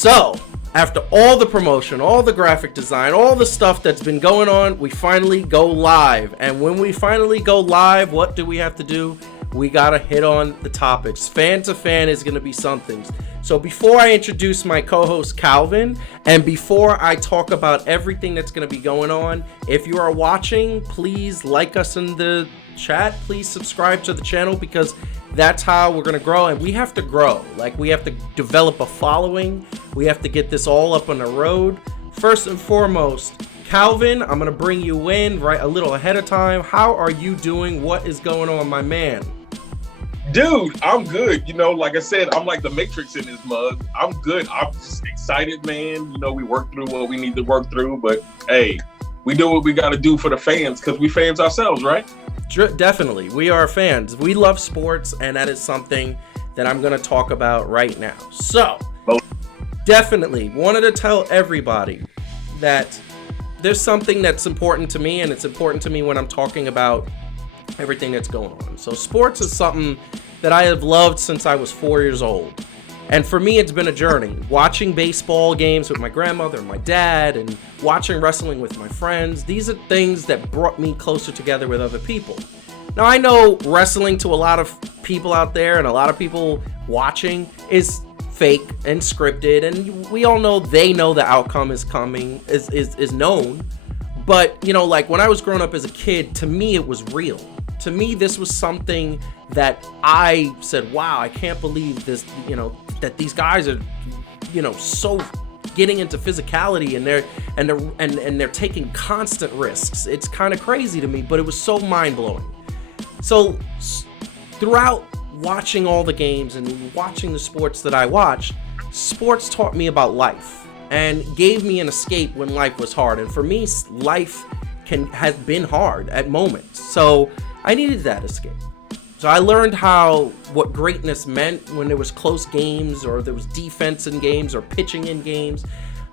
So, after all the promotion, all the graphic design, all the stuff that's been going on, we finally go live. And when we finally go live, what do we have to do? We gotta hit on the topics. Fan to fan is gonna be something. So before I introduce my co-host Calvin, and before I talk about everything that's gonna be going on, if you are watching, please like us in the chat. Please subscribe to the channel because that's how we're gonna grow, and we have to grow. Like, we have to develop a following. We have to get this all up on the road. First and foremost, Calvin, I'm gonna bring you in right a little ahead of time. How are you doing? What is going on, my man? Dude, I'm good. Like I said, I'm like the Matrix in this mug. I'm good. I'm just excited, man. We work through what we need to work through, but hey, we do what we got to do for the fans because we fans ourselves, right? Definitely. We are fans. We love sports, and that is something that I'm going to talk about right now. So, definitely wanted to tell everybody that there's something that's important to me, and it's important to me when I'm talking about everything that's going on. So sports is something that I have loved since I was 4 years old. And for me, it's been a journey. Watching baseball games with my grandmother and my dad, and watching wrestling with my friends. These are things that brought me closer together with other people. Now, I know wrestling to a lot of people out there and a lot of people watching is fake and scripted. And we all know they know the outcome is coming, is known. But, like when I was growing up as a kid, to me, it was real. To me, this was something that I said, wow, I can't believe this, that these guys are, so getting into physicality and they're taking constant risks. It's kind of crazy to me, but it was so mind-blowing. So throughout watching all the games and watching the sports that I watched, sports taught me about life and gave me an escape when life was hard. And for me, life has been hard at moments. So I needed that escape. So I learned what greatness meant when there was close games, or there was defense in games, or pitching in games.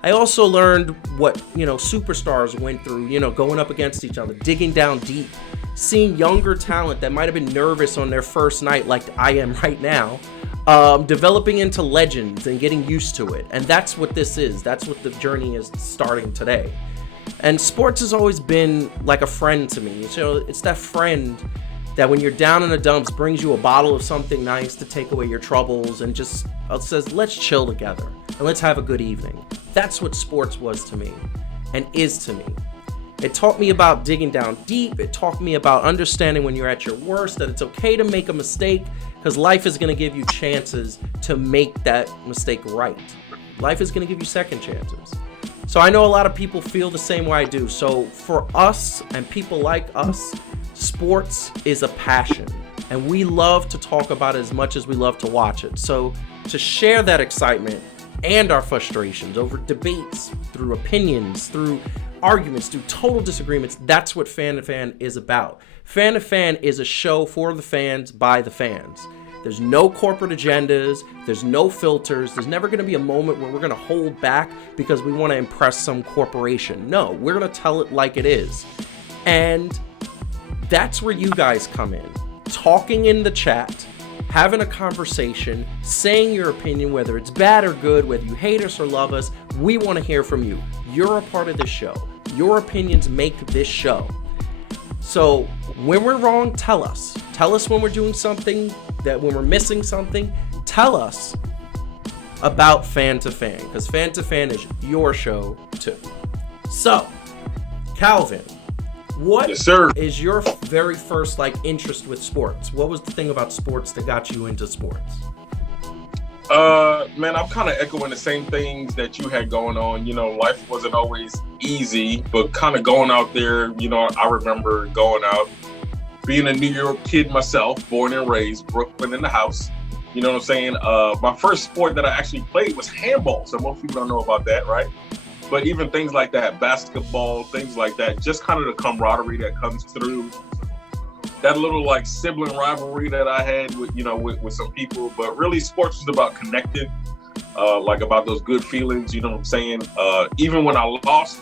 I also learned what, superstars went through, going up against each other, digging down deep, seeing younger talent that might have been nervous on their first night like I am right now, developing into legends and getting used to it. And that's what this is. That's what the journey is starting today. And sports has always been like a friend to me. It's that friend that when you're down in the dumps brings you a bottle of something nice to take away your troubles and just says, let's chill together and let's have a good evening. That's what sports was to me and is to me. It taught me about digging down deep. It taught me about understanding when you're at your worst, that it's okay to make a mistake because life is going to give you chances to make that mistake right. Life is going to give you second chances. So I know a lot of people feel the same way I do. So for us and people like us, sports is a passion, and we love to talk about it as much as we love to watch it. So to share that excitement and our frustrations over debates, through opinions, through arguments, through total disagreements, that's what Fan to Fan is about. Fan to Fan is a show for the fans by the fans. There's no corporate agendas. There's no filters. There's never going to be a moment where we're going to hold back because we want to impress some corporation. No, we're going to tell it like it is. And that's where you guys come in. Talking in the chat, having a conversation, saying your opinion, whether it's bad or good, whether you hate us or love us, we want to hear from you. You're a part of this show. Your opinions make this show. So when we're wrong, tell us. Tell us when we're doing something, that when we're missing something, tell us about Fan to Fan, because Fan to Fan is your show too. So, Calvin, what is your very first interest with sports? What was the thing about sports that got you into sports? Man, I'm kind of echoing the same things that you had going on. Life wasn't always easy, but kind of going out there, I remember going out, being a New York kid myself, born and raised, Brooklyn in the house. You know what I'm saying? My first sport that I actually played was handball. So most people don't know about that, right? But even things like that, basketball, things like that, just kind of the camaraderie that comes through. That little sibling rivalry that I had with some people, but really sports was about connecting, about those good feelings, you know what I'm saying? Even when I lost,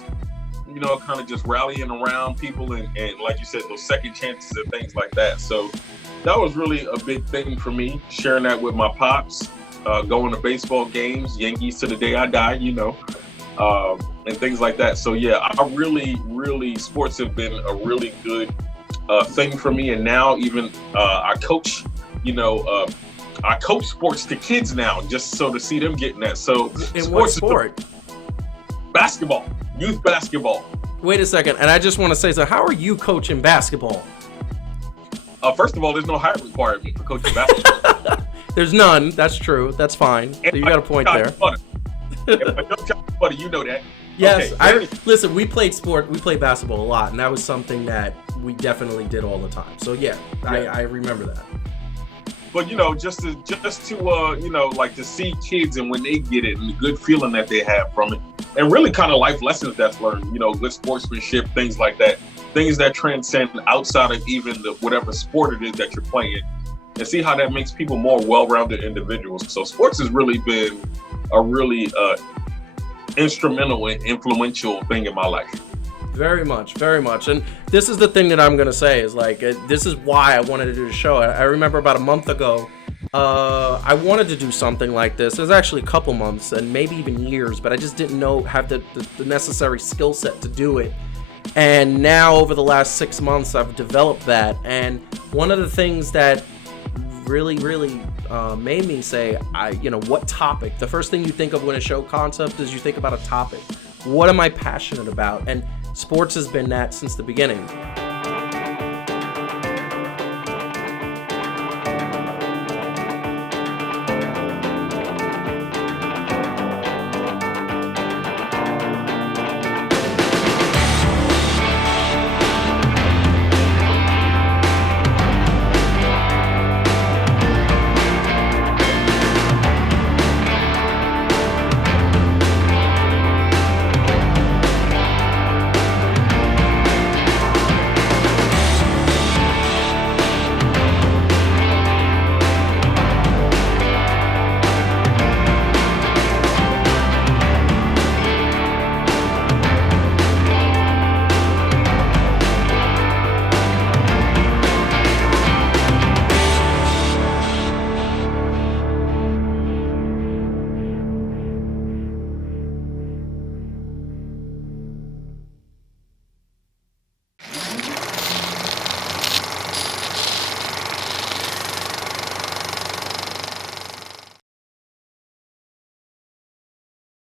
kind of just rallying around people and like you said, those second chances and things like that. So that was really a big thing for me, sharing that with my pops. going to baseball games, Yankees to the day I die, and things like that. So yeah, I really sports have been a really good thing for me. And now even I coach, I coach sports to kids now, just so to see them getting that. So in what sport? Basketball, youth basketball. Wait a second, and I just want to say, so how are you coaching basketball? First of all, there's no height requirement for coaching basketball. There's none. That's true. That's fine. So you got a point there. If I don't tell you, you know that. Yes, okay. Listen, we played basketball a lot, and that was something that we definitely did all the time. So yeah. I remember that. But just to like to see kids and when they get it and the good feeling that they have from it, and really kind of life lessons that's learned, good sportsmanship, things like that, things that transcend outside of even whatever sport it is that you're playing, and see how that makes people more well-rounded individuals. So sports has really been a really instrumental and influential thing in my life. Very much. And this is the thing that I'm going to say is like, this is why I wanted to do the show. I remember about a month ago, I wanted to do something like this. It was actually a couple months and maybe even years, but I just didn't have the necessary skill set to do it. And now over the last 6 months, I've developed that. And one of the things that really made me say, what topic? The first thing you think of when a show concept is you think about a topic. What am I passionate about? And sports has been that since the beginning.